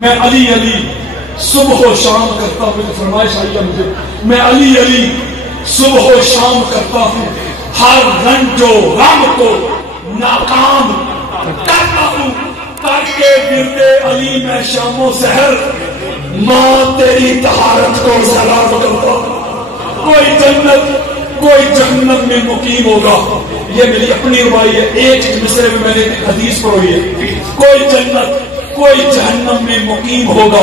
میں علی علی صبح و شام کرتا ہوں. تو فرمائش آئی ہے مجھے، میں علی علی صبح و شام کرتا ہوں، ہر رنج و غم کو ناکام کرتا ہوں، تاکہ ورد علی میں شام و سحر ماں تیری طہارت کو سلام کرتا ہوں. کوئی جنت کوئی جہنم میں مقیم ہوگا، یہ میری اپنی روائی ہے. ایک مصرے میں نے حدیث پڑھی ہے، کوئی جنت کوئی جہنم میں مقیم ہوگا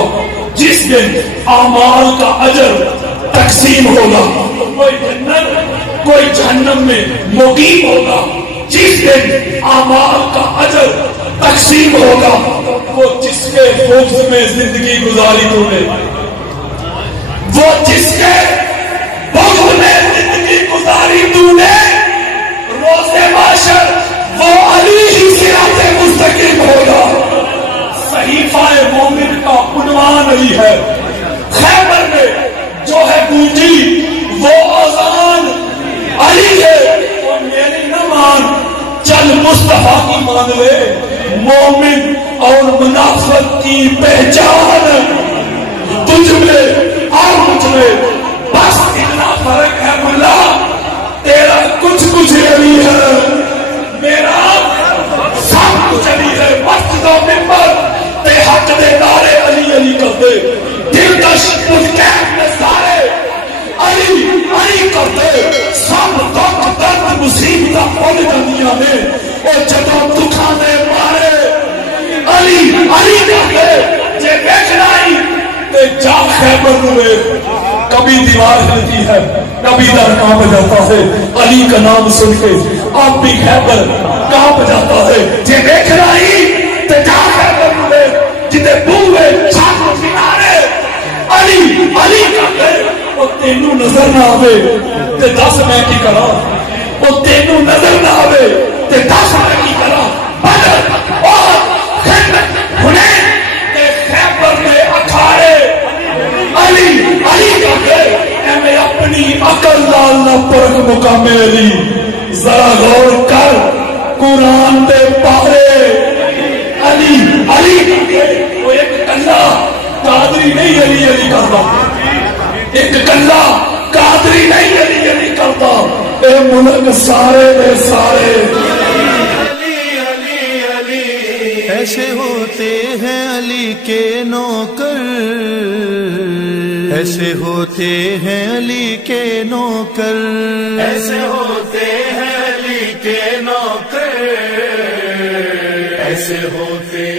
جس دن اعمال کا اجر تقسیم ہوگا. کوئی جنت کوئی جہنم میں مقیم ہوگا جس دن اعمال کا اجر تقسیم ہوگا. وہ جس کے حفظ میں زندگی گزاری تو نے، وہ جس کے حفظ میں زندگی گزاری تو نے، روز محشر وہ علی ہی صراط مستقیم ہوگا. صحیفہ مومن کا عنوان علی ہے. خیبر میں جو ہے گونجی وہ اذان علی ہے. اور میری نہ مان، چل مصطفیٰ کی مان لے. مومن اور منافق کی پہچان تجھ میں اور مجھ میں بس اتنا فرق ہے. ملا تیرا کچھ علی ہے، میرا سب کچھ علی ہے. مسجد و منبر حق دے نعرے علی علی کرتے، دلکش مجکیف میں سارے علی علی کرتے. سب دکھ درد مصیبت پڑ جاندیاں نے، اور جدوں دکھاں دے مارے علی علی کرتے. جے دیکھنا ہی تے جا خیبر ہوئے، کبھی دیوار ہلتی ہے کبھی در کانپ جاتا ہے. علی کا نام سن کے اب بھی خیبر کانپ جاتا ہے. جے دیکھنا ہی تے جا خیبر ہوئے، جتے بوئے چھاکو کنارے علی علی کرتے. وہ تینوں نظر نہ آوے تے دس میں کی کرا، وہ تینوں نظر نہ آوے تے دس میں کی کرا. بدر اور خندق حنین تے خیبر میں اکھاڑے علی علی کرتے. اے میں اپنی عقل نال نہ پرکھ مقام علی. ذرا غور کر قرآن دے پارے علی علی کرتے. وہ ایک کلا قادری نہیں علی علی کرتا، ایک کلا قادری نہیں علی علی کرتا. اے ملک سارے دے سارے علی علی علی. ایسے ہوتے ہیں علی کے نوکر، ایسے ہوتے ہیں علی کے نوکر، ایسے ہوتے ہیں علی کے نوکر، ایسے ہوتے